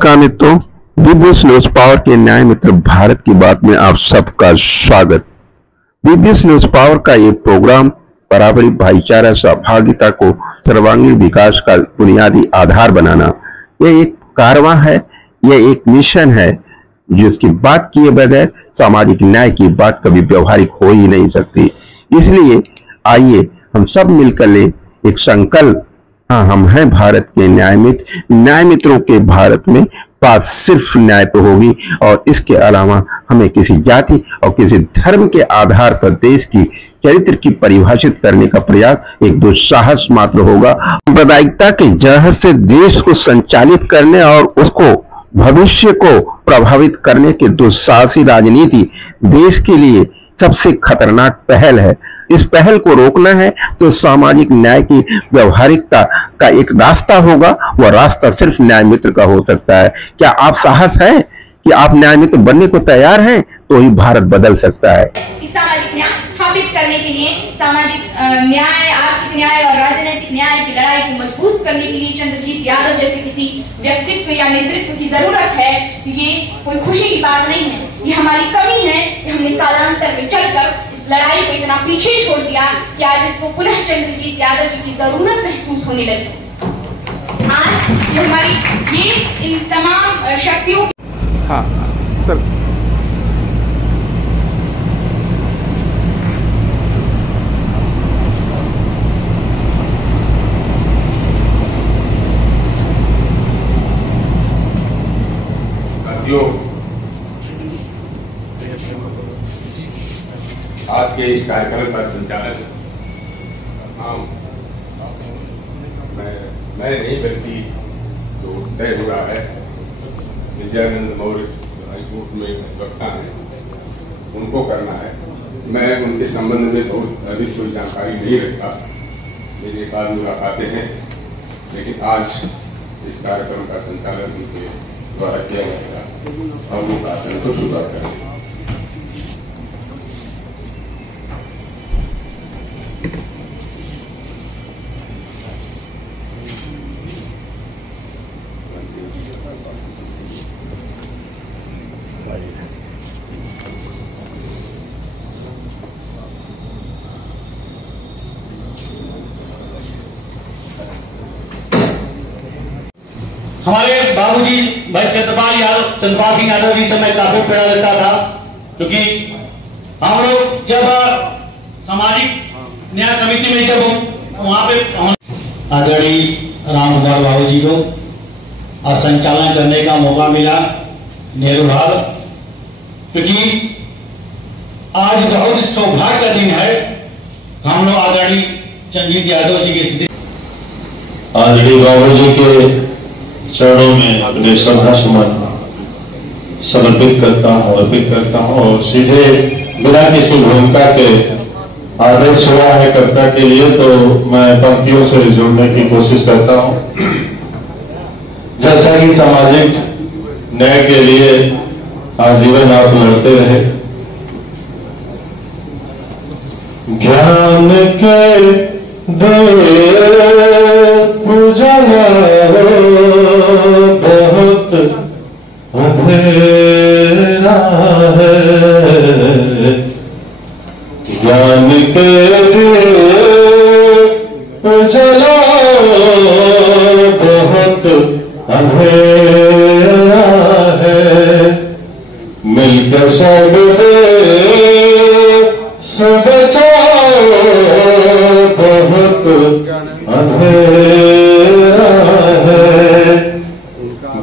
नमस्कार मित्रों, BBS news power के न्याय मित्र भारत की बात में आप सबका स्वागत। बीबीएस न्यूज पावर का ये प्रोग्राम बराबरी, भाईचारा, सहभागिता को सर्वांगीण विकास का बुनियादी आधार बनाना, यह एक कारवां है, यह एक मिशन है जिसकी बात किए बगैर सामाजिक न्याय की बात कभी व्यवहारिक हो ही नहीं सकती। इसलिए आइए हम सब मिलकर ले एक संकल्प। हाँ, हम हैं भारत के न्याय मित्र। न्याय मित्रों के भारत में बात सिर्फ न्याय पे होगी और इसके अलावा हमें किसी जाति और किसी धर्म के आधार पर देश की चरित्र की परिभाषित करने का प्रयास एक दुस्साहस मात्र होगा। सांप्रदायिकता के जहर से देश को संचालित करने और उसको भविष्य को प्रभावित करने की दुस्साहसी राजनीति देश के लिए सबसे खतरनाक पहल है। इस पहल को रोकना है तो सामाजिक न्याय की व्यवहारिकता का एक रास्ता होगा। वह रास्ता सिर्फ न्याय मित्र का हो सकता है। क्या आप साहस है कि आप न्याय मित्र बनने को तैयार हैं? तो ही भारत बदल सकता है। सामाजिक न्याय स्थापित करने के लिए, सामाजिक न्याय, आर्थिक न्याय और राजनीतिक न्याय की लड़ाई को मजबूत करने के लिए चंद्रजीत यादव जैसे किसी व्यक्तित्व या नेतृत्व की जरूरत है। ये कोई खुशी की बात नहीं है, ये हमारी कमी है कि हमने कालांतर में चलकर लड़ाई को इतना पीछे छोड़ दिया कि आज इसको पुनः चंद्रजीत यादव जी की जरूरत महसूस होने लगी। आज जो हमारी ये इन तमाम शक्तियों सर आज के इस कार्यक्रम का संचालन मैं नहीं बल्कि जो तय हुआ है विजयानंद मौर्य हाईकोर्ट में वक्ता है उनको करना है। मैं उनके संबंध में बहुत अधिक कोई जानकारी नहीं रखता, मेरे बाद मुलाकातें हैं, लेकिन आज इस कार्यक्रम का संचालन उनके द्वारा किया जाएगा और उनका आसन को स्वीकार करेंगे। हमारे बाबूजी भाई चंद्रपाल सिंह यादव जी से मैं काफी प्रेरणा लेता था, क्योंकि हम लोग जब सामाजिक न्याय समिति में जब वहां पे आदरणीय राम कुमार बाबू जी को संचालन करने का मौका मिला नेहरू भारत, क्योंकि आज बहुत सौभाग्य का दिन है। हम लोग आदरणीय चंद्रजीत यादव जी की आदरणीय बाबू जी के चरणों में अपने श्रद्धा सुमन समर्पित करता हूँ, अर्पित करता हूँ और सीधे बिना किसी भूमिका के आदेश हुआ है कर्ता के लिए, तो मैं पंक्तियों से जोड़ने की कोशिश करता हूँ। जैसा कि सामाजिक न्याय के लिए आजीवन आप लड़ते रहे, ज्ञान के उजाला बहुत अंधेरा है, ज्ञान के उजाला बहुत अंधेरा है, मिलकर सब बहुत अंधेरा है,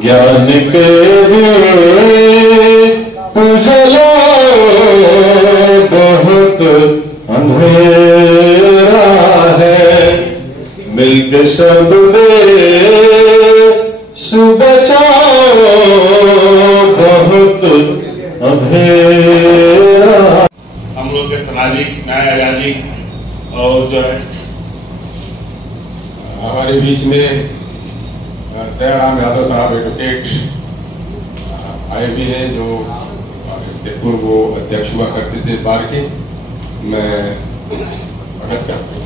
ज्ञान के उजाला बहुत अंधेरा है, मिलकर सब बचाओ बहुत अंधेरा। हम लोग के सामाजिक न्याय आजादी और जो है हमारे बीच में दयाराम यादव साहब एडवोकेट आए भी हैं, जो इसके पूर्व वो अध्यक्ष हुआ करते थे बार के। मैं स्वागत करता हूँ,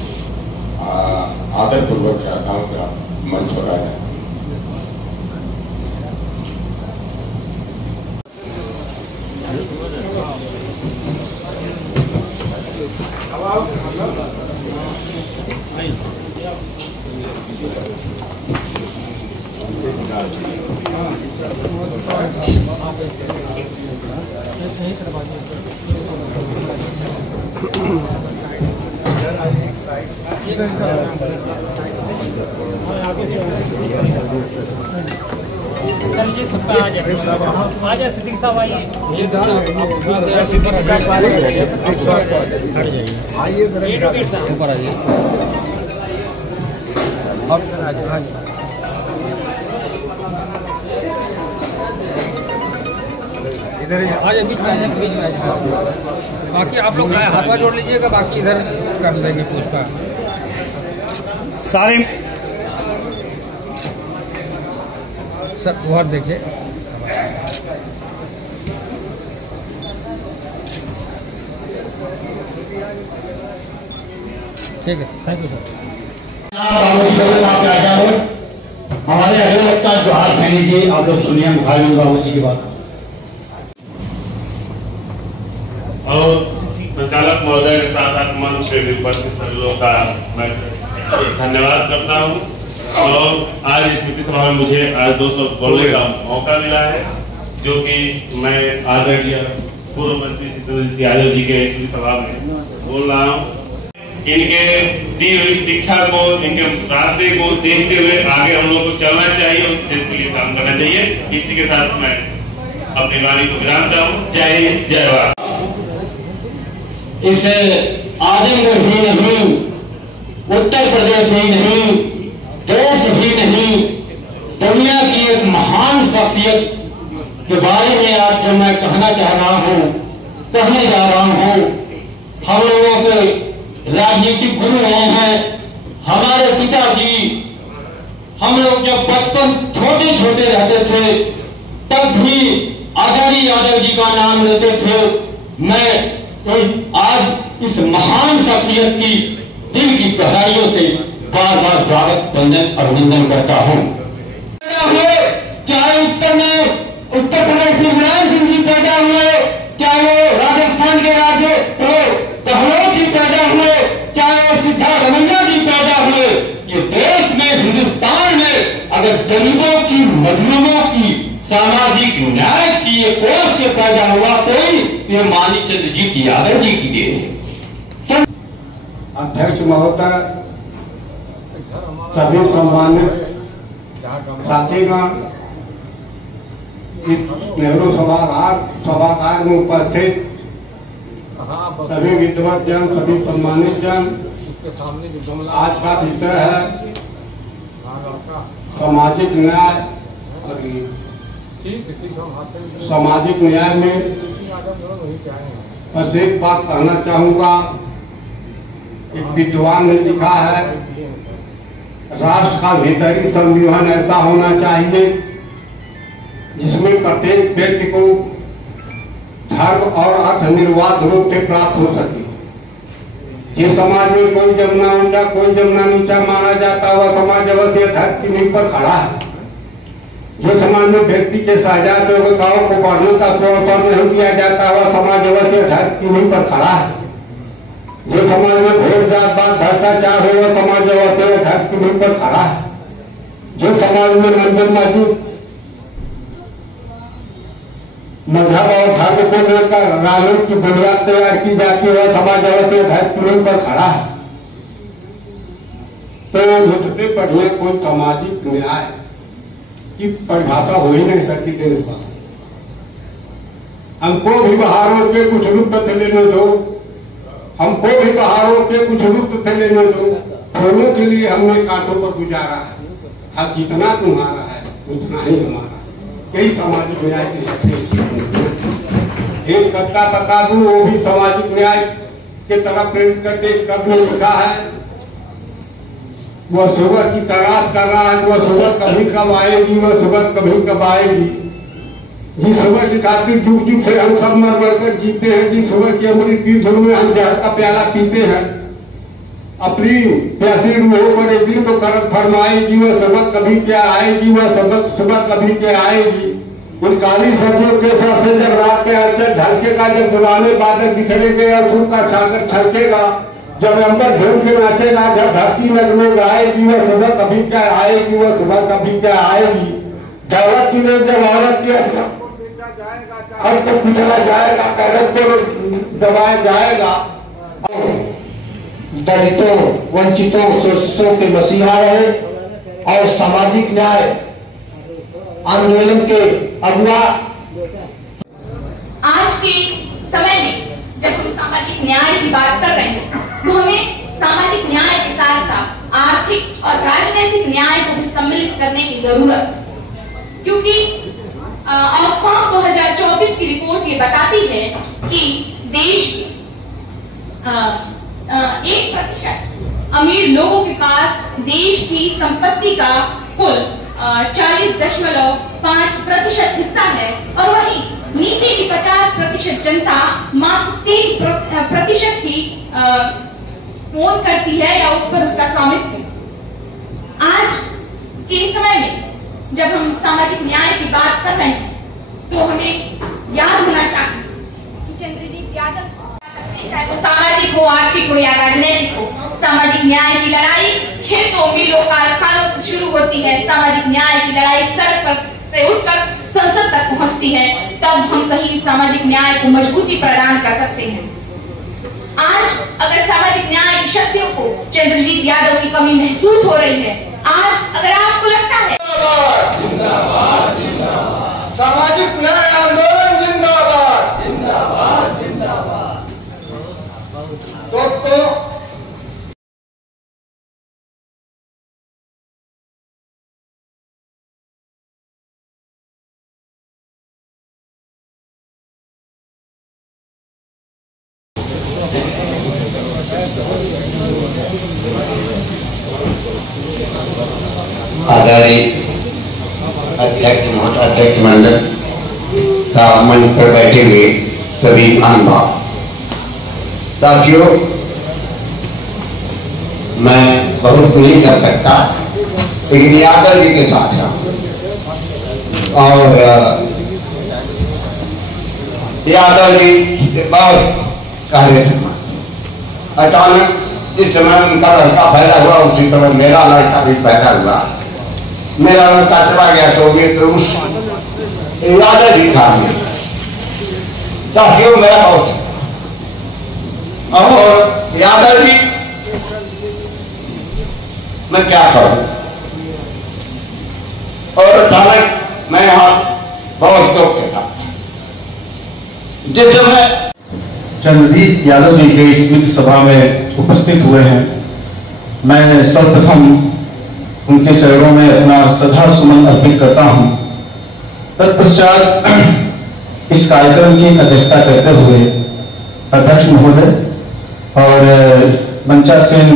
आदरपूर्वक चाहता हूँ कि आप मंच पर आ जाए। सर ये सबका आ जाए सिद्दीक साहब आइए एडवोकेट साहब ऊपर आइए इधर आ जाए बीच में बाकी आप लोग हाथ जोड़ लीजिएगा बाकी इधर कर लेंगे पूछताछ सारे सर वहाँ देखिए ठीक है थैंक यू सर। हमारे अधिवक्ता जोहार सैनी जी आप लोग सुनिए मुखारविंद बाबू जी की बात। और संचालक महोदय के साथ साथ मंच पे भी उपस्थित सभी लोगों का मैं धन्यवाद करता हूँ। और आज स्मृति सभा में मुझे आज 200 बोलने का मौका मिला है, जो कि मैं आदरणीय पूर्व मंत्री शीतल यादव जी के स्मृति सभा में बोल रहा हूँ। इनके दी हुई शिक्षा को, इनके रास्ते को देखते हुए आगे हम लोग को चलना चाहिए और इस देश के लिए काम करना चाहिए। इसी के साथ मैं अपनी वाणी को विरामता हूँ। जय हिंद, जय भारत। इस आजमगढ़ ही नहीं, उत्तर प्रदेश ही नहीं, देश ही नहीं, दुनिया की एक महान शख्सियत के बारे में आज जो मैं कहना चाह रहा हूँ, कहने जा रहा हूँ। हम लोगों के राजनीतिक गुरु रहे हैं हमारे पिताजी। हम लोग जब बचपन छोटे छोटे रहते थे तब भी आदरणीय यादव जी का नाम लेते थे। मैं आज इस महान शख्सियत की दिल की गहराइयों से बार बार स्वागत वंदन अभिनंदन करता हूँ। चाहे उत्तर प्रदेश में मुलायम सिंह जी पैदा हुए, चाहे वो राजस्थान के राज्य गहलोत जी पैदा हुए, चाहे वो सिद्धारमैया जी पैदा हुए, ये देश में हिंदुस्तान में अगर गरीबों की, मजलूमों की, सामाजिक न्याय की एक ओर से पैदा हुआ कोई, ये मानी चंद्र जी की यादव जी की देन है। अध्यक्ष महोदय, सभी सम्मानित साथीगण, इस नेहरू सभागार में उपस्थित सभी विद्वत जन, सभी सम्मानित जन, आज का विषय है सामाजिक न्याय। सामाजिक न्याय में बस एक बात कहना चाहूंगा। एक विद्वान ने लिखा है, राष्ट्र का भीतरी संविधान ऐसा होना चाहिए जिसमें प्रत्येक व्यक्ति को धर्म और अर्थ निर्वाध रूप से प्राप्त हो सके। जिस समाज में कोई जमना ऊंचा, कोई जमना नीचा माना जाता हुआ समाज अवश्य धर्म की नींव पर खड़ा है। जो समाज में व्यक्ति के सहजात योग्यताओं को बढ़ने का अवसर नहीं दिया जाता हुआ समाज अवश्य धर्म की नींव पर खड़ा है। जो समाज में भेद जात पात भ्रष्टाचार हो वह समाज अवश्य धर्म की नींव पर खड़ा है। जो समाज में मंदिर मस्जिद मजहब और धर्म को लेकर राजनीति की बुनियाद तैयार की जाती है, समाज अवश्य धर्म की नींव पर खड़ा है। तो मुझसे बढ़िया कोई सामाजिक न्याय की परिभाषा हो ही नहीं सकती देश पर। हमको भी बहारों के कुछ लुत्फ लेने दो, हमको भी बहारों के कुछ लुत्फ लेने दो। फूलों के लिए हमने कांटों पर गुजारा है, अब जितना तुम्हारा है उतना ही हमारा। यही सामाजिक न्याय की शक्ति। एक कविता बता दूं, वो भी सामाजिक न्याय के तरफ प्रेरित करके कवि ने लिखा है, वह सुबह की तलाश कर रहा है, वह सुबह कभी कब आएगी, वह सुबह कभी कब आएगी। जिस सुबह की खातिर जुग जुग से हम सब मर मर कर जीते हैं, जिस सुबह की अमृत की धुन में हम जहर का प्याला पीते हैं, अपनी प्यासी रूहों पर एक दिन तो करत फरमाएगी, वह सुबह कभी क्या आएगी, वह सुबह कभी क्या आएगी। उन काली सर्दियों के सर से जब रात के अंचल ढलकेगा, जब पुराने बादल बिखरेंगे और सूर्य का सागर छलकेगा, जब अंबर झूम के नाचेगा, जब धरती नगमे गाएगी, वह सुबह कभी क्या आएगी, वह सुबह कभी क्या आएगी। दौलत की में जब औरत के अब तो पिटाया जाएगा, औरत को दबाया जाएगा। दलितों, वंचितों, शोषितों के मसीहा रहे और सामाजिक न्याय आंदोलन के अगुआ। आज के समय में जब हम सामाजिक न्याय की बात कर रहे हैं तो हमें सामाजिक न्याय के साथ साथ आर्थिक और राजनीतिक न्याय को भी सम्मिलित करने की जरूरत है, क्योंकि ऑक्सफाम 2024 की रिपोर्ट ये बताती है कि देश के 1% अमीर लोगों के पास देश की संपत्ति का कुल 40.5% हिस्सा है और वहीं नीचे की 50% जनता मात्र 3% की ओन करती है या उस पर उसका स्वामित्व है। आज के समय में जब हम सामाजिक न्याय की बात कर रहे हैं तो हमें याद होना चाहिए कि चंद्रजीत यादव चाहे वो सामाजिक हो, आर्थिक हो या राजनीतिक हो, सामाजिक न्याय की लड़ाई खेतों, मिलों, कारखानों से शुरू होती है। सामाजिक न्याय की लड़ाई सड़क पर से उठकर संसद तक पहुंचती है, तब हम कहीं सामाजिक न्याय को मजबूती प्रदान कर सकते हैं। आज अगर सामाजिक न्याय की शक्तियों को चंद्रजीत यादव की कमी महसूस हो रही है, आज अगर आपको लगता है जिंदाबाद जिंदाबाद, सामाजिक न्याय आंदोलन जिंदाबाद जिंदाबाद जिंदाबाद। दोस्तों, आधारित अध्यक्ष मंडल का मंच पर बैठे हुए सभी महानुभाव साथियों, मैं बहुत नहीं कर सकता लेकिन यादव जी के साथ और यादव जी बहुत कार्य अचानक जिस समय उनका लड़का पैदा हुआ उसी समय मेरा लड़का भी पैदा हुआ। मेरा लड़का चला गया सोवियत रूस, यादव जी खा गया। साथियों, मेरा बहुत और यादव जी मैं क्या करूं, और अचानक मैं यहां बहुत दुख के साथ जिस समय चंद्रजीत यादव जी के इस वित्त सभा में उपस्थित हुए हैं, मैं सर्वप्रथम उनके चरणों में अपना श्रद्धा सुमन अर्पित करता हूं। तत्पश्चात इस कार्यक्रम की अध्यक्षता करते हुए अध्यक्ष महोदय और मंचासीन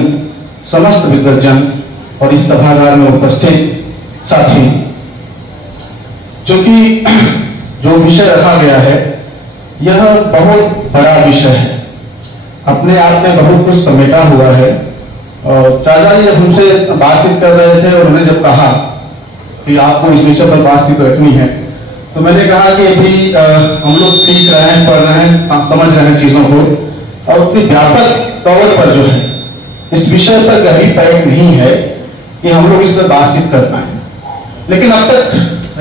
समस्त विद्वज्जन और इस सभागार में उपस्थित साथी, चूंकि जो विषय रखा गया है यह बहुत बड़ा विषय है, अपने आप में बहुत कुछ समेटा हुआ है। और चाचा जी जब हमसे बातचीत कर रहे थे और उन्होंने जब कहा कि आपको इस विषय पर बातचीत रखनी है, तो मैंने कहा कि अभी हम लोग सीख रहे हैं, पढ़ रहे हैं, समझ रहे हैं चीजों को, और उतनी व्यापक तौर पर जो है इस विषय पर गहरी पैठ नहीं है कि हम लोग इस पर बातचीत कर पाए। लेकिन अब तक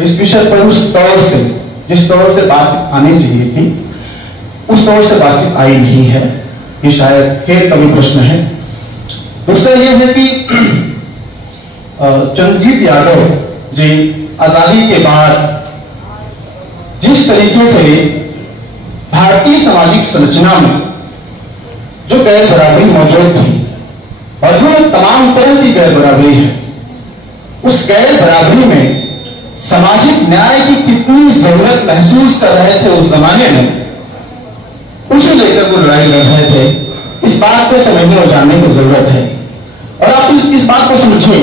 इस विषय पर उस तौर से, जिस तौर से बातचीत आनी चाहिए थी, उस तौर से बातचीत आई नहीं है। ये शायद खेल का भी प्रश्न है। दूसरा यह है कि चंद्रजीत यादव जी आजादी के बाद जिस तरीके से भारतीय सामाजिक संरचना में जो गैर बराबरी मौजूद थी और जो तमाम तरह की गैर बराबरी है, उस गैर बराबरी में सामाजिक न्याय की कितनी जरूरत महसूस कर रहे थे उस जमाने में, उसे लेकर वो लड़ाई लड़ रहे थे। इस बात को समझने और जानने की जरूरत है। और आप इस बात को समझिए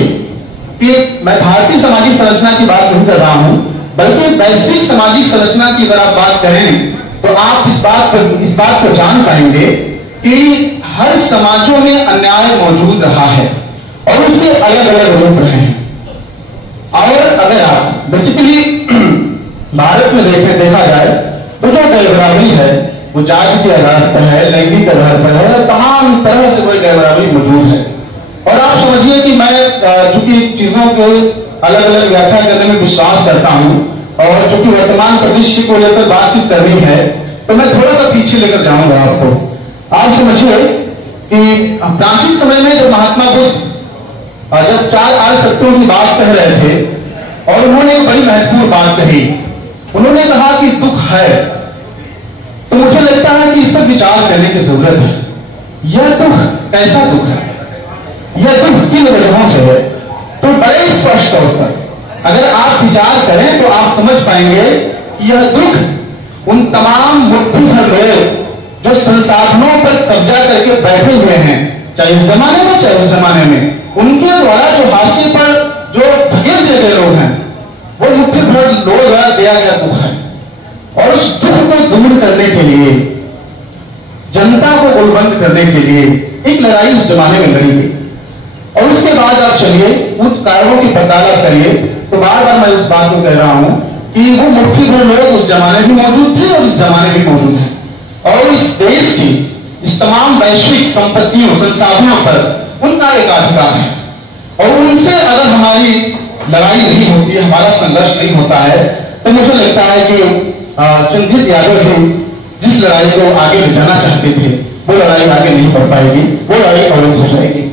कि मैं भारतीय सामाजिक संरचना की बात नहीं कर रहा हूं, बल्कि वैश्विक सामाजिक संरचना की अगर आप बात करें तो आप इस बात को जान पाएंगे कि हर समाजों में अन्याय मौजूद रहा है और उसके अलग अलग रूप रहे हैं। और अगर आप बेसिकली भारत में देखा जाए तो जो गैर बराबरी है वो जाति के आधार पर है, लैंगिक आधार पर है, तमाम तरह से कोई गैर बराबरी मौजूद है। और आप समझिए कि मैं चूंकि चीजों को अलग अलग व्याख्या करने में विश्वास करता हूं, और चूंकि वर्तमान परिदृश्य को लेकर बातचीत करनी है तो मैं थोड़ा सा पीछे लेकर जाऊंगा आपको। आप समझिए कि प्राचीन समय में जब महात्मा बुद्ध जब 4 आर्य सत्यों की बात कह रहे थे और उन्होंने एक बड़ी महत्वपूर्ण बात कही, उन्होंने कहा कि दुख है, तो मुझे लगता है कि इस पर विचार करने की जरूरत है। यह दुख कैसा दुख है, यह दुख किन वजहों से है, तो बड़े स्पष्ट तौर पर अगर आप विचार करें तो आप समझ पाएंगे कि यह दुख उन तमाम मुट्ठी भर लोग जो संसाधनों पर कब्जा करके बैठे हुए हैं, चाहे इस जमाने में चाहे उस जमाने में, उनके द्वारा जो हाशिए पर जो ढकेल दिए गए लोग हैं, वो मुट्ठी भर लोग द्वारा दिया गया दुख है। और उस दुख को दूर करने के लिए, जनता को गोलबंद करने के लिए एक लड़ाई उस जमाने में लड़ी गई। और उसके बाद आप चलिए उन कारणों की पड़ताल करिए, तो बार बार मैं उस बात को कह रहा हूं कि वो मुट्ठी भर लोग उस जमाने भी मौजूद थे और इस जमाने भी मौजूद हैं, और इस देश की इस तमाम वैश्विक संपत्तियों संसाधनों पर उनका एक अधिकार है। और उनसे अगर हमारी लड़ाई नहीं होती है, हमारा संघर्ष नहीं होता है, तो मुझे लगता है कि चंद्रजीत यादव जी जिस लड़ाई को आगे ले जाना चाहते थे वो लड़ाई आगे नहीं बढ़ पाएगी, वो लड़ाई अवरुद्ध हो जाएगी।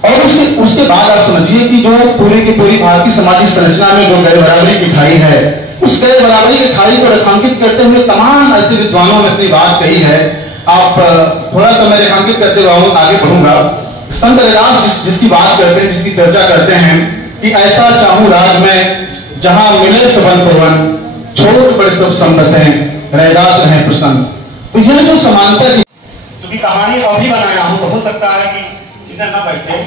और उसके बाद आप समझिए कि जो पूरी की पूरी भारतीय सामाजिक संरचना में जो गैर बराबरी की खाई है, उस गैर बराबरी की खाई को रेखांकित करते हुए तमाम ऐसे विद्वानों ने अपनी बात कही है। आप थोड़ा सा मैं रेखांकित करते हुए आगे बढ़ूंगा। संत रैदास जिसकी बात करते हैं, जिसकी चर्चा करते हैं कि ऐसा चाहूं राज में जहां मिले सबन पवन, छोट बड़े सब संबसे, रैदास रहे प्रसन्न। तो यह जो समानता की क्योंकि कहानी अभी बनाया हूं, तो हो सकता है कि चीजें न बैठे,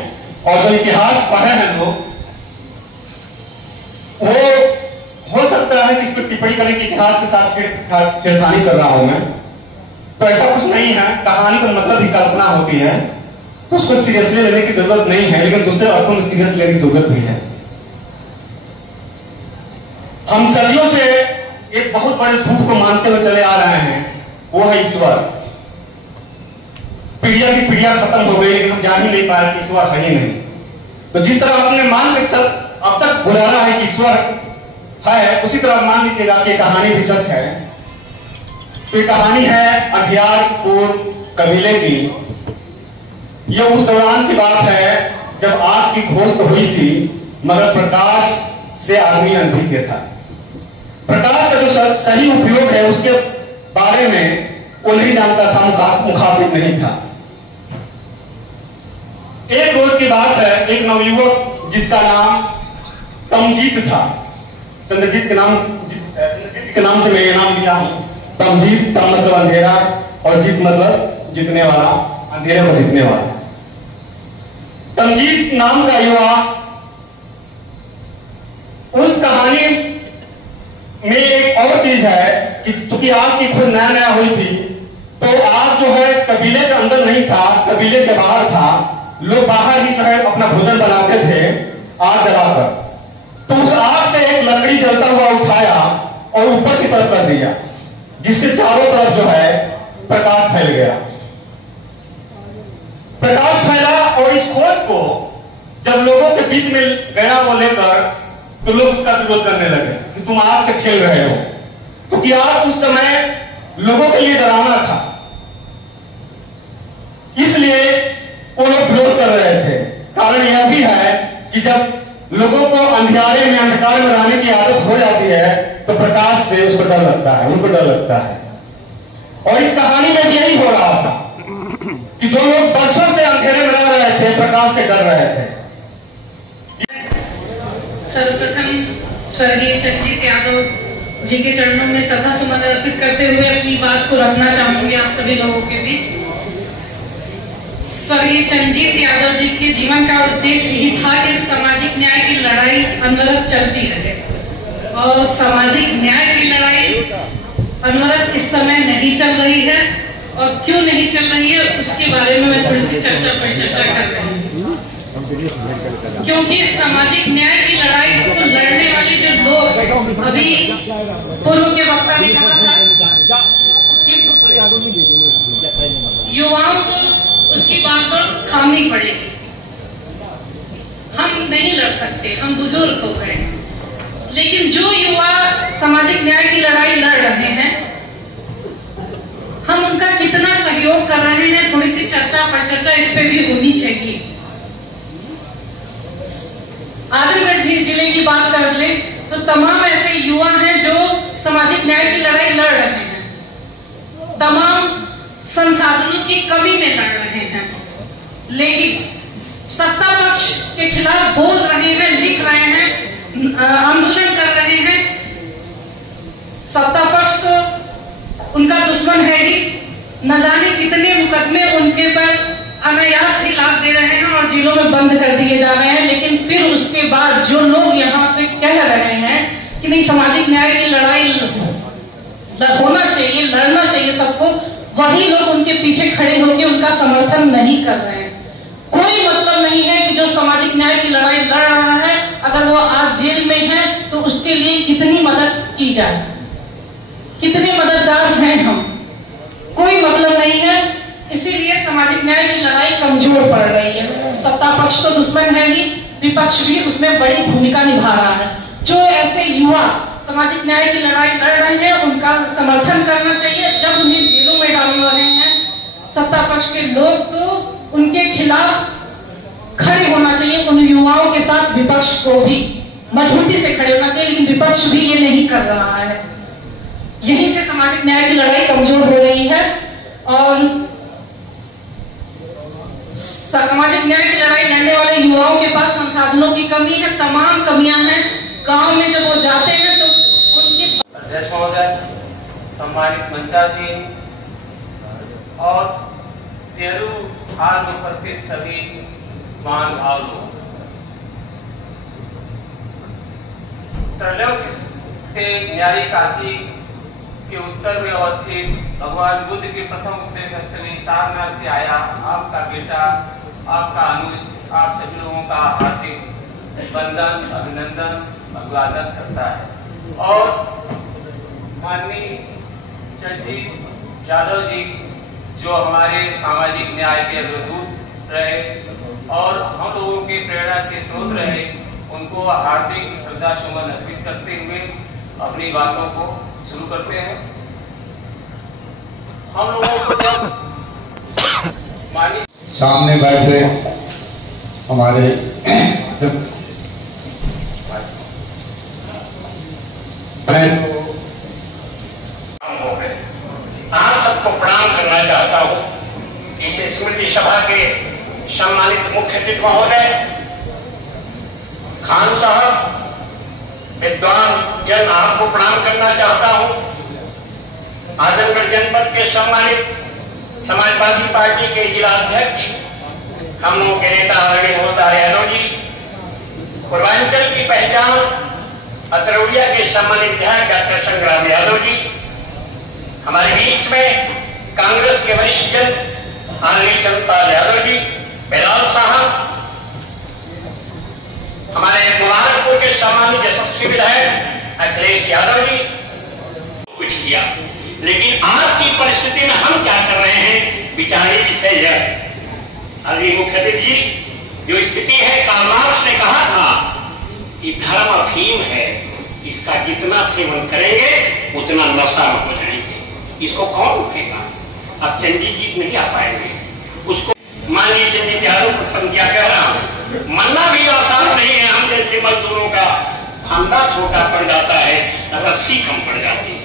और जो इतिहास पढ़े हैं लोग, वो हो सकता है कि इस पर टिप्पणी करने की इतिहास के साथ छेड़खानी कर रहा हूं मैं, तो ऐसा कुछ नहीं है। कहानी का मतलब ही कल्पना होती है, तो उसको सीरियसली लेने की जरूरत नहीं है, लेकिन दूसरे अर्थों में सीरियस लेने की जरूरत भी है। हम सदियों से एक बहुत बड़े झूठ को मानते हुए चले आ रहे हैं, वो है ईश्वर। पीढ़िया की पीढ़िया खत्म हो गई, लेकिन हम जान ही नहीं पाए कि ईश्वर है ही नहीं। तो जिस तरह आपने मान के चल अब तक बुलाना है कि ईश्वर है, उसी तरह मान लीजिएगा कि कहानी भी सच है। तो ये कहानी है अंधियारपुर कबीले की। ये उस दौरान की बात है जब आग की खोज तो हुई थी, मगर प्रकाश से आदमी अनभिज्ञ था। प्रकाश का जो सही उपयोग है उसके बारे में वो नहीं जानता था, मुखातिब नहीं था। एक रोज की बात है, एक नवयुवक जिसका नाम तमजीत था, चंद्रजीत के नाम से मैं ये नाम लिया हूं। तमजीत, तम मतलब अंधेरा और जीत मतलब जीतने वाला, अंधेरे को जीतने वाला। तमजीत नाम का युवा उस कहानी में एक और चीज है कि चूंकि आग की खोज नया नया हुई थी, तो आग जो है कबीले के अंदर नहीं था, कबीले के बाहर था। लोग बाहर ही जो है अपना भोजन बनाते थे आग जलाकर। तो उस आग से एक लकड़ी जलता हुआ उठाया और ऊपर की तरफ कर दिया, जिससे चारों तरफ जो है प्रकाश फैल गया। प्रकाश फैला और इस खोज को जब लोगों के बीच में गया वो लेकर, तो लोग उसका विरोध करने लगे कि तुम आग से खेल रहे हो, क्योंकि आग उस समय लोगों के लिए डरावना था, इसलिए वो लोग विरोध कर रहे थे। कारण यह भी है कि जब लोगों को अंधियारे में अंधकार में रहने की आदत हो जाती है, तो प्रकाश से उसको डर लगता है, उनको डर लगता है। और इस कहानी में भी यही हो रहा था कि जो लोग बरसों से अंधेरे में रह रहे थे, प्रकाश से डर रहे थे। सर्वप्रथम स्वर्गीय चंद्रजीत यादव जी के चरणों में श्रद्धा सुमन अर्पित करते हुए अपनी बात को रखना चाहूंगी आप सभी लोगों के बीच। स्वर्गीय चंद्रजीत यादव जी के जीवन का उद्देश्य यही था कि सामाजिक न्याय की लड़ाई अनवरत चलती रहे, और सामाजिक न्याय की लड़ाई अनवरत इस समय नहीं चल रही है। और क्यों नहीं चल रही है उसके बारे में मैं थोड़ी सी चर्चा कर रही हूँ। क्योंकि सामाजिक न्याय की लड़ाई को लड़ने वाले जो लोग, अभी पूर्व के वक्ता ने कहा था कि युवाओं को उसकी बात पर थामनी पड़ेगी। हम नहीं लड़ सकते, हम बुजुर्ग हो गए। लेकिन जो युवा सामाजिक न्याय की लड़ाई लड़ रहे हैं, हम उनका कितना सहयोग कर रहे हैं, थोड़ी सी चर्चा परिचर्चा इस पे भी होनी चाहिए। आजमगढ़ जिले की बात कर ले तो तमाम ऐसे युवा हैं जो सामाजिक न्याय की लड़ाई लड़ रहे हैं, तमाम संसाधनों की कमी में लड़ रहे हैं, लेकिन सत्ता पक्ष के खिलाफ बोल रहे हैं, लिख रहे हैं, आंदोलन कर रहे हैं। सत्ता पक्ष तो उनका दुश्मन है ही, न जाने कितने मुकदमे उनके पर अनायास ही लाद दे रहे हैं और जेलों में बंद कर दिए जा रहे हैं। लेकिन फिर उसके बाद जो लोग यहाँ से कह रहे हैं कि नहीं सामाजिक न्याय की लड़ाई होना चाहिए, लड़ना चाहिए सबको, वही लोग उनके पीछे खड़े होकर उनका समर्थन नहीं कर रहे हैं। कोई मतलब नहीं है कि जो सामाजिक न्याय की लड़ाई लड़ रहा है, अगर वो आज जेल में है तो उसके लिए कितनी मदद की जाए, कितने मददगार हैं हम, कोई मतलब नहीं है। इसीलिए सामाजिक न्याय की लड़ाई कमजोर पड़ रही है। सत्ता पक्ष तो दुश्मन है ही, विपक्ष भी उसमें बड़ी भूमिका निभा रहा है। जो ऐसे युवा सामाजिक न्याय की लड़ाई लड़ रहे हैं उनका समर्थन करना चाहिए। जब उन्हें जेलों में डाल रहे हैं सत्ता पक्ष के लोग, तो उनके खिलाफ खड़े होना चाहिए। उन युवाओं के साथ विपक्ष को भी मजबूती से खड़े होना चाहिए, लेकिन विपक्ष भी ये नहीं कर रहा है। यहीं से सामाजिक न्याय की लड़ाई कमजोर हो रही है और सामाजिक न्याय की लड़ाई लड़ने वाले युवाओं के पास संसाधनों की कमी है, तमाम कमियां हैं। गांव में जब वो जाते हैं तो उनकी अध्यक्ष महोदय, सम्मानित मंचासीन और नेहरू हाल में उपस्थित सभी महानुभाव लोग, त्रैलोक्य से न्यायी काशी के उत्तर में अवस्थित भगवान बुद्ध के प्रथम उपदेश स्थली सारनाथ से आया आपका बेटा, आपका अनुज, आप सभी लोगों का हार्दिक वंदन, अभिनंदन, अभिवादन करता है। और माननीय चंद्रजीत यादव जी जो हमारे सामाजिक न्याय के अग्रदूत रहे और हम लोगों के प्रेरणा के स्रोत रहे, उनको हार्दिक श्रद्धा सुमन अर्पित करते हुए अपनी बातों को शुरू करते हैं। हम लोगों को मानी सामने बैठे हमारे आप सबको प्रणाम करना चाहता हूँ। इस स्मृति सभा के सम्मानित मुख्य अतिथि महोदय, खान साहब, विद्वान जन, आपको प्रणाम करना चाहता हूँ। आजमगढ़ जनपद के सम्मानित समाजवादी पार्टी के जिला अध्यक्ष, हम लोगों के नेता आदरणीय होता यादव जी, पूर्वांचल की पहचान अतरौलिया के सम्मानित विधायक डॉक्टर संग्राम यादव जी, हमारे बीच में कांग्रेस के वरिष्ठ जन आदरणीय चंद्रपाल यादव जी, बेलाल साहब, हमारे मुबारकपुर के सम्मानित यशस्वी विधायक अखिलेश यादव जी, कुछ किया। लेकिन आज की परिस्थिति में हम क्या कर रहे हैं, विचारी विषय यह अभी मुख्य अतिथि जी, जो स्थिति है, कार्ल मार्क्स ने कहा था कि धर्म अफीम है, इसका जितना सेवन करेंगे उतना नशा में हो जाएंगे। इसको कौन रोकेगा? अब चंडी जी नहीं आ पाएंगे। उसको माननीय चंडी यादव को क्या कह रहा हूं, मरना भी आसान नहीं है। हम जैसे मजदूरों का फंदा छोटा पड़ जाता है, रस्सी कम पड़ जाती है।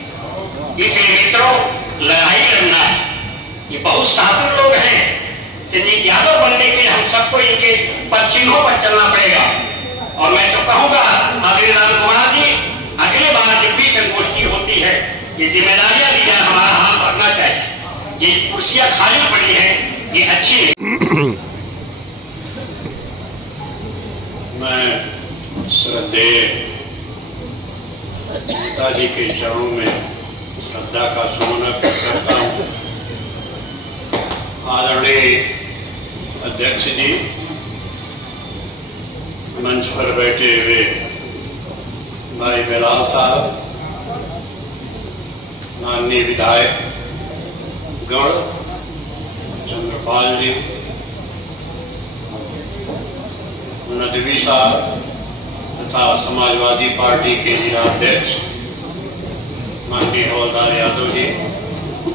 इसलिए मित्रों, लड़ाई लड़ना है। ये बहुत साधु लोग हैं, चंडी यादव बनने के लिए हम सबको इनके पदचिन्हों पर चलना पड़ेगा। और मैं तो कहूंगा आदरणीय राम कुमार जी, अगले बार जब भी संगोष्ठी होती है, ये जिम्मेदारियां दी जाए, हमारा हाथ भरना चाहिए। ये कुर्सियां खाली पड़ी हैं, ये अच्छी नहीं। मैं श्रद्धेय नेताजी के चरणों में श्रद्धा का सुमन अर्पित करता हूं। आदरणीय अध्यक्ष जी, मंच पर बैठे हुए भाई बेलाल साहब, माननीय विधायक गण चंद्रपाल जी, नदवी साहब तथा समाजवादी पार्टी के जिला अध्यक्ष माननीय हवलदार यादव जी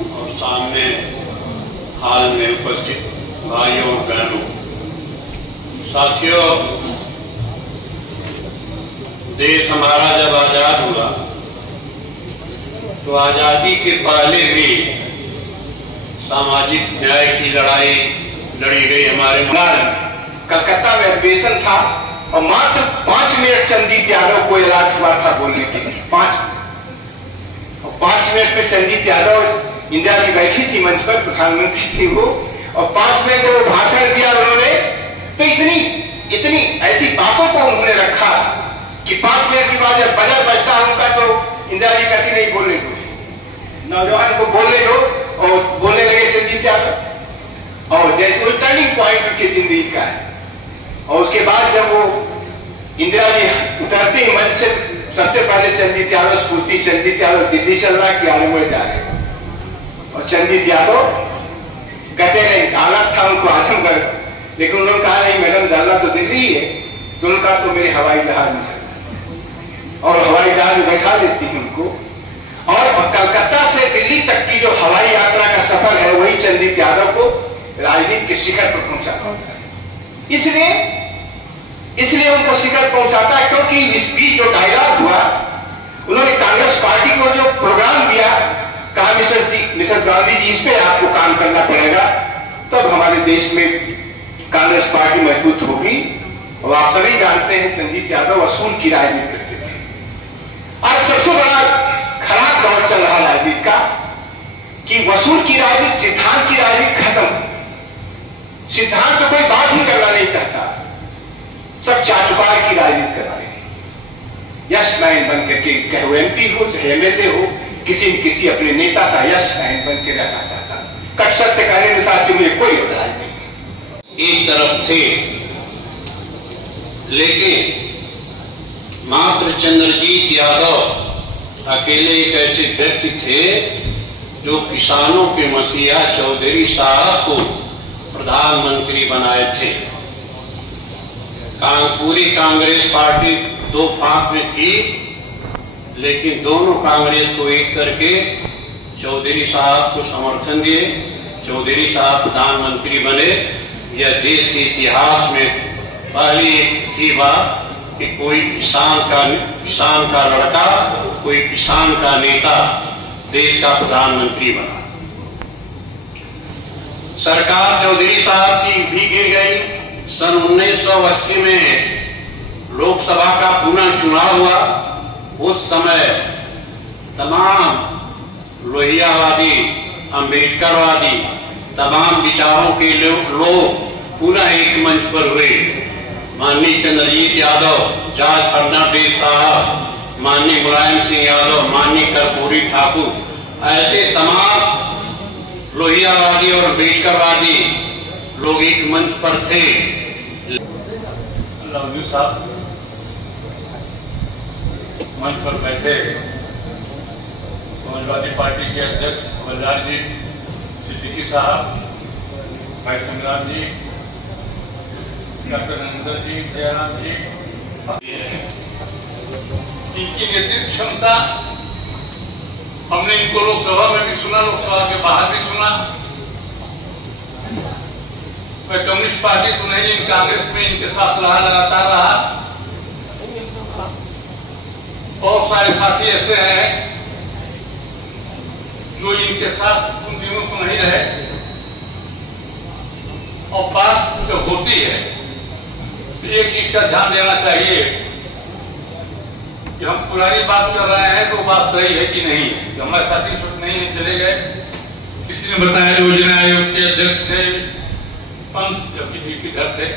और सामने हाल में उपस्थित भाइयों और बहनों, साथियों, देश हमारा जब आजाद हुआ तो आजादी के पहले भी सामाजिक न्याय की लड़ाई लड़ी गई। हमारे कलकत्ता में अधिवेशन था और मात्र 5 मिनट चंदीप यादव को अलॉट हुआ था बोलने के लिए। 5 मिनट में चंदीप यादव, इंदिरा जी बैठी थी मंच पर, प्रधानमंत्री थी वो, और 5 मिनट वो भाषण दिया उन्होंने, तो इतनी ऐसी बातों को उन्होंने रखा कि 5 मिनट के बाद जब बजट बजता उनका तो इंदिरा जी कहती नहीं बोलने दो, नौजवान को बोलने दो, और बोलने लगे चंदीप यादव। और जैसे वो टर्निंग पॉइंट उनकी जिंदगी का है। और उसके बाद जब वो इंदिरा जी उतरते ही मंच से, सबसे पहले चंदीप यादव स्फूर्ति, चंदीप यादव दिल्ली चल रहा है कि आजमगढ़ जा रहे हैं, और चंदीप यादव कहते नहीं, आना था उनको आजमगढ़, लेकिन उन्होंने कहा नहीं मैडम, जाना तो दिल्ली ही है। तो उन्होंने कहा तो मेरे हवाई जहाज में चलना, और हवाई जहाज में बैठा देती है उनको। और कलकत्ता से दिल्ली तक की जो हवाई यात्रा का सफर है वही चंदीप यादव को राजनीति के शिखर पर पहुंचाता है। इसलिए उनको शिखर पहुंचाता है क्योंकि इस बीच जो डायलॉग हुआ, उन्होंने कांग्रेस पार्टी को जो प्रोग्राम दिया, कहा मिसेस गांधी जी, इस पे आपको काम करना पड़ेगा, तब हमारे देश में कांग्रेस पार्टी मजबूत होगी। और आप सभी जानते हैं चंदीप यादव असूल की राजनीति करते थे। आज सबसे बड़ा खराब दौर चल रहा राजनीति का कि वसूल की राजनीति, सिद्धांत की राजनीति खत्म। सिद्धांत तो कोई बात ही करना नहीं चाहता, सब चाचुकार की राजनीति कर रहे हैं। यस मैन बन करके, चाहे वो एमपी हो चाहे एमएलए हो, किसी न किसी अपने नेता का यस मैन बन के रहना चाहता। कट सत्य कहने में साथियों में कोई इतराज नहीं। एक तरफ थे, लेकिन मात्र चंद्रजीत यादव अकेले एक ऐसे व्यक्ति थे जो किसानों के मसीहा चौधरी साहब को प्रधानमंत्री बनाए थे। पूरी कांग्रेस पार्टी 2 फाक में थी, लेकिन दोनों कांग्रेस को एक करके चौधरी साहब को समर्थन दिए, चौधरी साहब प्रधानमंत्री बने। यह देश के इतिहास में पहली थी बात कि कोई किसान का लड़का, कोई किसान का नेता देश का प्रधानमंत्री बना। सरकार चौधरी साहब की भी गिर गई। सन 1980 में लोकसभा का पुनः चुनाव हुआ। उस समय तमाम लोहियावादी, अम्बेडकरवादी, तमाम विचारों के लोग पुनः एक मंच पर हुए। माननीय चंद्रजीत यादव, जॉर्ज फर्नांडिस साहब, माननीय मुलायम सिंह यादव, माननीय कर्पूरी ठाकुर, ऐसे तमाम लोहियावादी और अम्बेडकरवादी लोग एक मंच पर थे। लवजू साहब मंच पर बैठे, समाजवादी पार्टी के अध्यक्ष हवलदार जी, सिद्दीकी साहब, भाई संग्राम जी, डॉक्टर नंदन जी, दयाराम जी, इनकी नेतृत्व क्षमता हमने इनको लोकसभा में भी सुना, लोकसभा के बाहर भी सुना। मैं कम्युनिस्ट पार्टी तो नहीं, कांग्रेस में इनके साथ रहा, लगातार रहा। बहुत सारे साथी ऐसे हैं जो इनके साथ उन दिनों को नहीं रहे। और बात जब होती है तो एक चीज का ध्यान देना चाहिए कि हम पुरानी बात कर रहे हैं तो बात सही है कि नहीं है। हमारे साथी छुट नहीं है, चले गए। किसी ने बताया योजना आयोग के अध्यक्ष थे पंत, जबकि इधर थे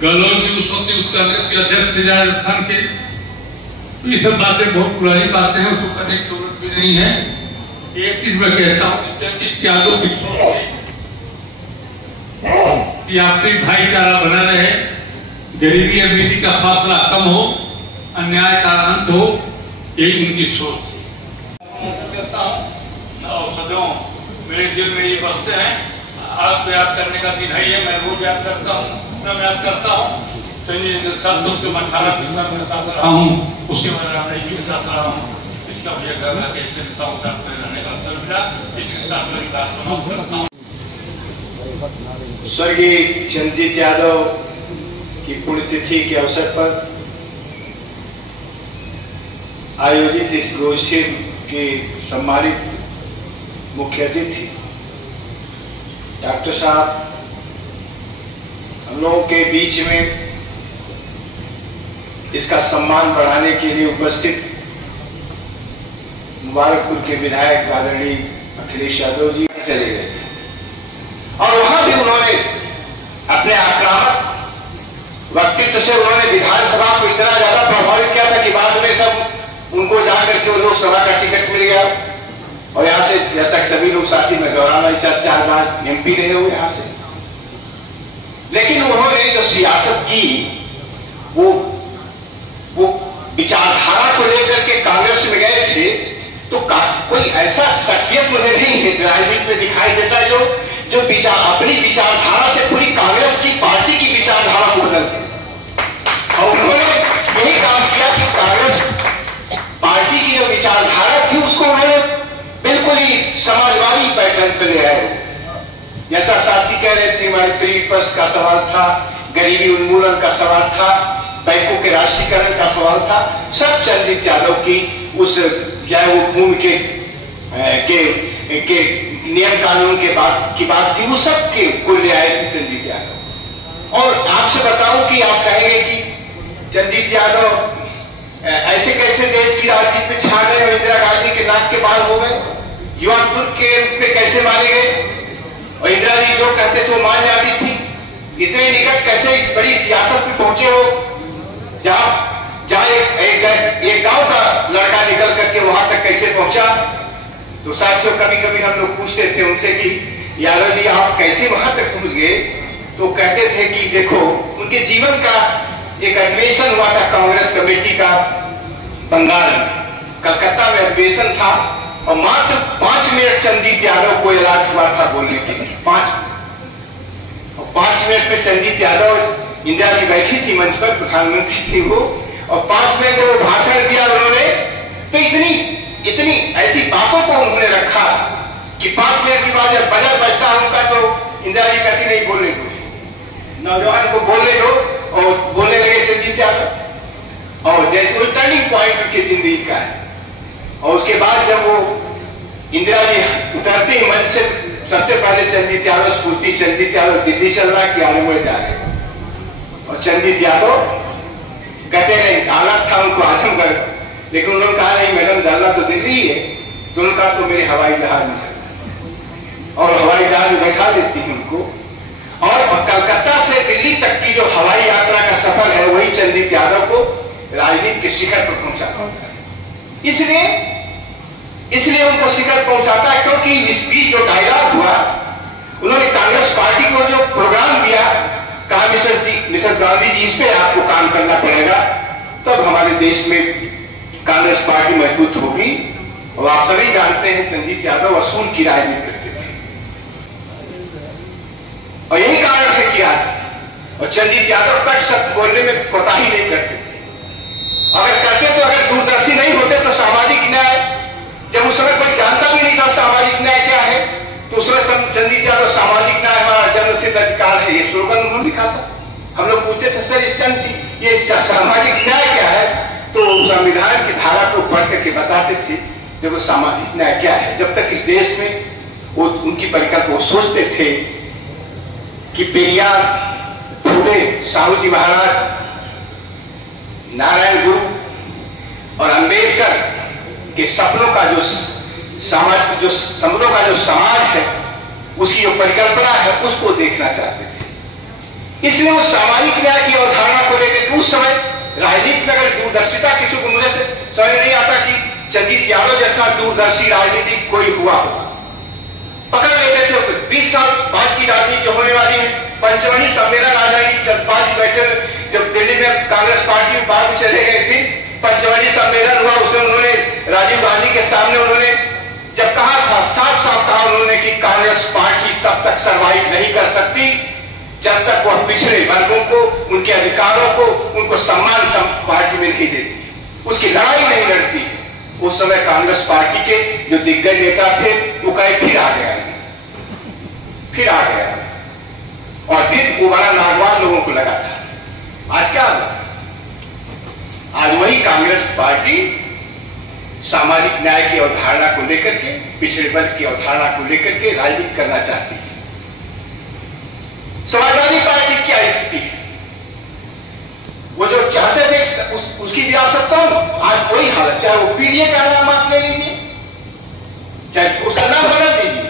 गहलोत जी, उस वक्त उस कांग्रेस के अध्यक्ष थे राजस्थान के। ये सब बातें बहुत पुरानी बातें हैं, उसको करने की जरूरत भी नहीं है। एक चीज मैं कहता हूँ, चंद्रजीत यादव की सोच कि आपसी भाईचारा बना रहे, गरीबी अमीरी का फासला कम हो, अन्याय का अंत हो, यही उनकी सोच थी। कहता हूँ और सदैव मेरे दिल में ये बसते हैं। आज तो याद करने का दिन है, ये मैं रोज याद करता हूँ। उतना मैं याद करता हूँ। तो ये 7 से 18 में साथ रहा हूँ, उसके बाद रामराज जी के साथ रहा हूँ। इसका मुझे करना के नेताओं के साथ रहने का अवसर मिला, इसके साथ मेरी बात समाप्त करता हूँ। स्वर्गीय चंद्रजीत यादव की पुण्यतिथि के अवसर पर आयोजित इस गोष्ठी के सम्मानित मुख्य अतिथि डॉक्टर साहब हम लोगों के बीच में इसका सम्मान बढ़ाने के लिए उपस्थित मुबारकपुर के विधायक आदरणीय अखिलेश यादव जी चले गए थे और वहां भी उन्होंने अपने आक्रामक व्यक्तित्व से उन्होंने विधानसभा को इतना ज्यादा प्रभावित किया था कि बाद में सब उनको जाकर के लोकसभा का टिकट मिल गया और यहां से जैसा कि सभी लोग साथी में दोहराना 4 बार एमपी रहे हो यहां से। लेकिन उन्होंने जो सियासत की वो विचारधारा को लेकर के कांग्रेस में गए थे तो कोई ऐसा शख्सियत मुझे नहीं है राजनीति में दिखाई देता जो अपनी विचारधारा से पूरी कांग्रेस की पार्टी की विचारधारा को बदलते और उन्होंने यही काम किया कि कांग्रेस पार्टी की जो विचारधारा थी उसको उन्होंने बिल्कुल ही समाजवादी पैटर्न पे ले आए। जैसा साथी कह रहे थे हमारे प्री विपक्ष का सवाल था, गरीबी उन्मूलन का सवाल था, बैंकों के राष्ट्रीयकरण का सवाल था, सब चंद्रजीत यादव की उस चाहे वो भूमि के नियम कानून के की बात थी, वो सब के कुल ले आए थे चंद्रजीत यादव। और आपसे बताऊं कि आप कहेंगे कि चंद्रजीत यादव ऐसे कैसे देश की राजनीति में छा गए और इंदिरा गांधी के नाक के बाल हो गए, युवा तुर्क के रूप में कैसे मारे गए और इंदिरा जी जो कहते थे वो मान जाती थी, इतने निकट कैसे इस बड़ी सियासत में पहुंचे हो जहां एक गांव का लड़का निकल करके वहां तक कैसे पहुंचा। तो साथियों कभी कभी हम लोग पूछते थे उनसे कि यादव जी आप कैसे वहां तक पहुंच गए, तो कहते थे कि देखो उनके जीवन का एक अधिवेशन हुआ था कांग्रेस कमेटी का बंगाल में, कलकत्ता में अधिवेशन था और मात्र 5 मिनट चंद्रजीत यादव को अलॉट हुआ था बोलने के लिए। 5 मिनट में चंद्रजीत यादव, इंदिरा जी बैठी थी मंच पर, प्रधानमंत्री थी वो, और 5 मिनट में वो भाषण दिया उन्होंने, तो इतनी ऐसी बातों को उन्होंने रखा कि 5 मिनट के बाद जब बजट बजता उनका तो इंदिरा जी कहती नहीं बोलने दो, नौजवान को बोलने दो, और बोलने लगे चंद्रजीत यादव और जैसे वो टर्निंग पॉइंट उनकी जिंदगी का है। और उसके बाद जब वो इंदिरा जी उतरते ही मंच से सबसे पहले चंद्रजीत यादव स्फूर्ति, चंद्रजीत यादव दिल्ली चल रहा है कि आजमगढ़ जा रहे हैं, और चंद्रजीत यादव कहते नहीं हालत था उनको आजमगढ़, लेकिन उन्होंने कहा नहीं मैडम जाना तो दिल्ली है, तो उन्होंने कहा तो मेरे हवाई जहाज में चलना, और हवाई जहाज में बैठा देती है उनको, और कलकत्ता से दिल्ली तक की जो हवाई यात्रा का सफर है वही चंद्रजीत यादव को राजनीति के शिखर पर पहुंचाता है। इसलिए उनको शिखर पहुंचाता है क्योंकि इस बीच जो डायलॉग हुआ, उन्होंने कांग्रेस पार्टी को जो प्रोग्राम दिया, कहा मिसेस गांधी जी इस पे आपको काम करना पड़ेगा, तब हमारे देश में कांग्रेस पार्टी मजबूत होगी। और आप सभी जानते हैं चंद्रजीत यादव असूल की राजनीति करते थे और यही कारण है कि आज, और चंद्रजीत यादव कट शब्द बोलने में कोताही नहीं करते थे, अगर करते तो अगर दूरदर्शी नहीं होते तो सामाजिक न्याय, जब उस समय कोई जानता भी नहीं था सामाजिक न्याय क्या है, तो उस समय चंद्रजीत यादव सामाजिक न्याय हमारा जन्मसिद्ध अधिकार है, ये स्लोगन उन्होंने लिखा था। हम लोग पूछते थे सर ये सामाजिक न्याय क्या है, तो संविधान की धारा को पढ़ करके बताते थे देखो सामाजिक न्याय क्या है। जब तक इस देश में वो उनकी परिकल्पना वो सोचते थे कि पेरियार, फूले, साहू जी महाराज, नारायण गुरु और अंबेडकर के सपनों का जो सपनों का जो समाज है, उसकी जो परिकल्पना है उसको देखना चाहते थे। इसलिए वो सामाजिक न्याय की अवधारणा को लेकर उस समय राजनीति में अगर दूरदर्शिता किसी को मुझे समझ नहीं आता कि चंद्रजीत यादव जैसा दूरदर्शी राजनीति कोई हुआ होगा, पकड़ लेते थे। 20 साल बाद की राजनीति होने वाली है, पंचमढ़ी सम्मेलन आ जाएगी, चंद्रबाजी बैठे जब दिल्ली में कांग्रेस पार्टी में बाद में चले गए थे, पंचमढ़ी सम्मेलन हुआ, उसमें उन्होंने राजीव गांधी के सामने उन्होंने जब कहा था, साफ साफ कहा उन्होंने कि कांग्रेस पार्टी तब तक सर्वाइव नहीं कर सकती जब तक वह पिछड़े वर्गों को, उनके अधिकारों को, उनको सम्मान पार्टी में नहीं देती, उसकी लड़ाई नहीं लड़ती। उस समय कांग्रेस पार्टी के जो दिग्गज नेता थे वो कहे फिर आ गया, फिर आ गया, और फिर वो बड़ा नागवान लोगों को लगा था। आज क्या हुआ? आज वही कांग्रेस पार्टी सामाजिक न्याय की अवधारणा को लेकर के, पिछड़े वर्ग की अवधारणा को लेकर के राजनीति करना चाहती है। समाजवादी पार्टी क्या स्थिति है? वो जो चाहते थे उसकी रियासत कौन, आज वही हालत, चाहे वो पीडीए का नाम आप ले लीजिए, चाहे उसका नाम बदल दीजिए,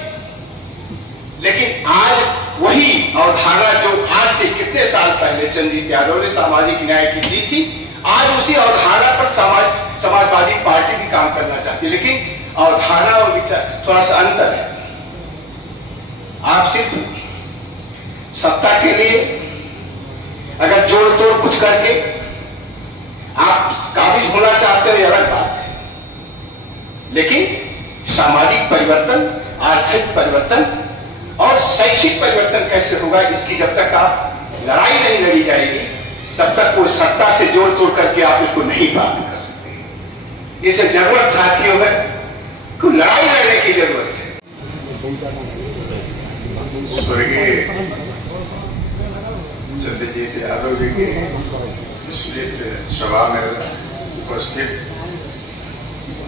लेकिन आज वही अवधारणा जो आज से कितने साल पहले चंद्रजीत यादव ने सामाजिक न्याय की दी थी, आज उसी अवधारणा पर समाजवादी पार्टी भी काम करना चाहती है। लेकिन अवधारणा और विचार थोड़ा सा अंतर है। आप सिर्फ सत्ता के लिए अगर जोड़ तोड़ कुछ करके आप काबिज होना चाहते हो, ये अलग बात है, लेकिन सामाजिक परिवर्तन, आर्थिक परिवर्तन और शैक्षिक परिवर्तन कैसे होगा, इसकी जब तक आप लड़ाई नहीं लड़ी जाएगी तब तक वो सत्ता से जोड़ तोड़ करके आप इसको नहीं प्राप्त कर सकते। इसे जरूरत साथियों है कि लड़ाई लड़ने की जरूरत है। स्वर्गीय चंद्रजीत यादव जी की स्मृति सभा में उपस्थित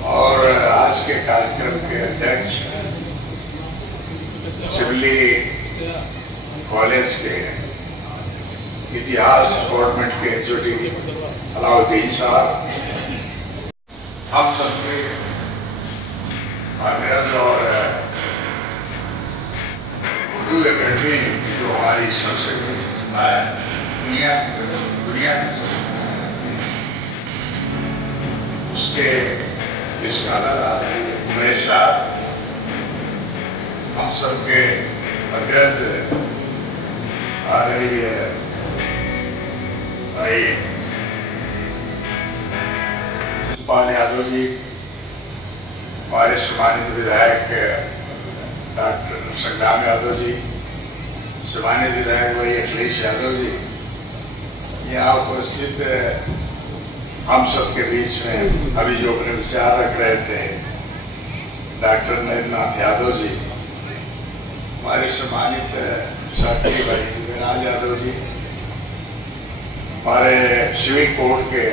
और आज के कार्यक्रम के अध्यक्ष सिवली कॉलेज के इतिहास डिपार्टमेंट के एचओडी अलाउद्दीन साहब, हम सबके आमिरत और उर्दू अकेडमी जो हमारी सबसे बड़ी संस्था है दुनिया की उसके स्कॉलर उमेश साहब, हम सबके अग्रज आदरणीय भाई जसपाल यादव जी, हमारे सम्मानित विधायक डॉक्टर संग्राम यादव जी, सम्मानित विधायक भाई अखिलेश यादव जी, यहाँ उपस्थित हम सबके बीच में अभी जो अपने विचार रख रहे थे डॉक्टर नरेंद्रनाथ यादव जी, हमारे सम्मानित साथी भाई युवराज यादव जी, हमारे सिविल कोर्ट के